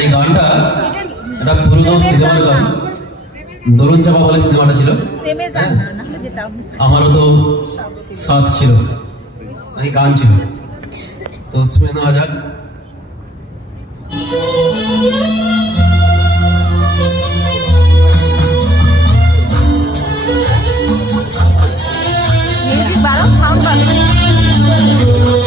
এই গানটা একটা পুরোনো সিনেমার গান। দোলন চাপা বলে সিনেমাটা ছিল। যেতাম আমারও তো সাথ ছিল। এই গান ছিল। তো শুনে নেওয়া যাক। সাউন্ড বাড়াও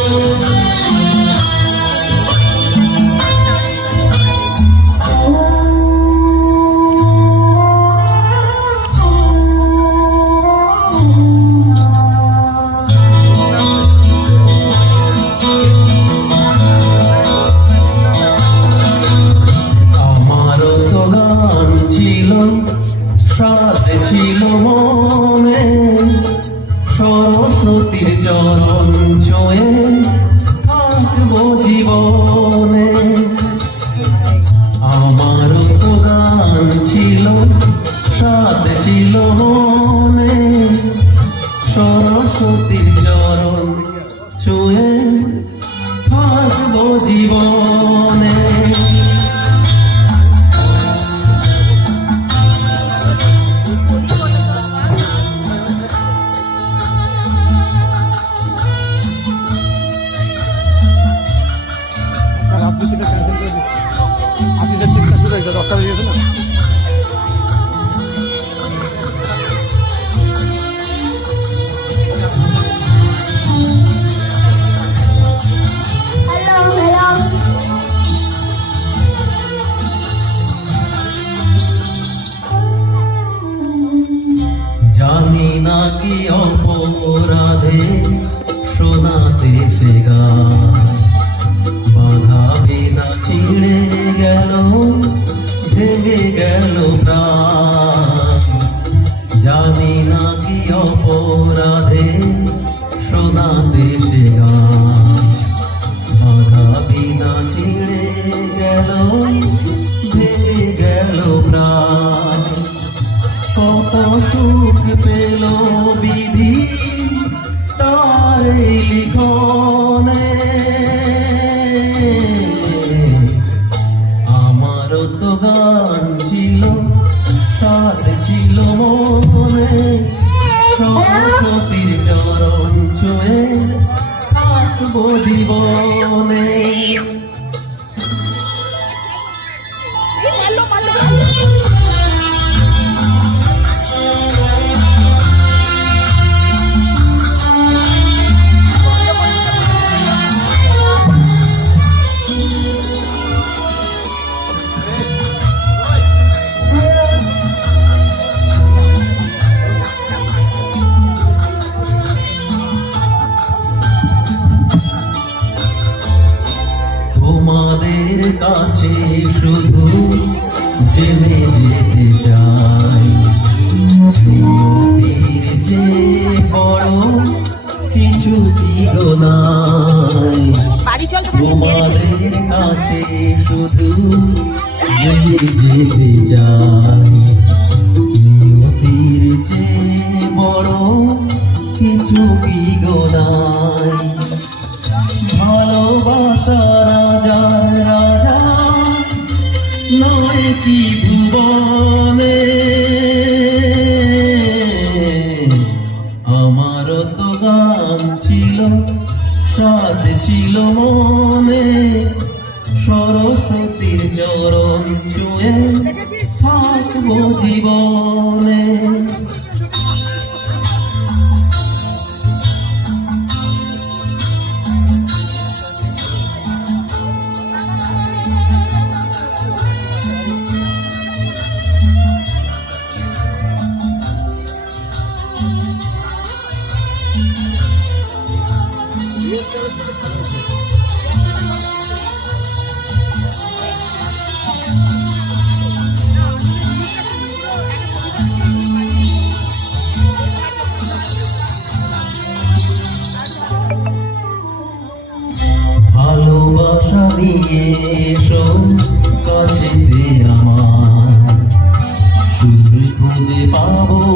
সরস্বতীর চরণ ছোঁয়ে থাকব জীবনে। আমার তো গান ছিল সাথে ছিল কি অপরাধে শোনাতে সে গান। বাধা বেদা ছিঁড়ে গেল, ভেঙে গেল জানি না কি অপরাধে শোনাতে সে গান। বাধা বিনা ছিঁড়ে গেল, ভেঙে গেল প্রাণ। কত সুখ পেল বিধি কাছে শুধু জেনে যেতে চাই। যে বড় কিছু তোমাদের কাছে শুধু জেনে যেতে চাই। নিয়তির যে বড় কিছু কি ভালোবাসা আমারও তো গান ছিল সাথ ছিল মনে। সরস্বতীর চরণ ছুঁয়ে থাকব জীবনে ভালোবাসা দিয়ে এসো কাছে আমার। সুর খুঁজে পাবো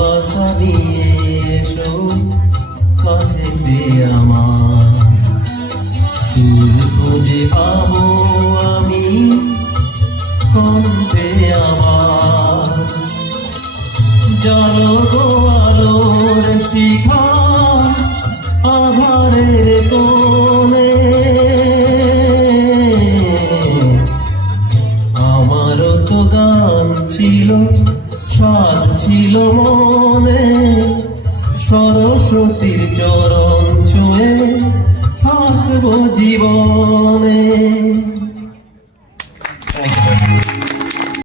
ভালোবাসা দিয়ে এসো কাছেতে আমার সুর খুঁজে পাবো আমি কণ্ঠে আমার জল আলোর শিখা সরস্বতীর চরণ ছুঁয়ে থাকব জীবনে।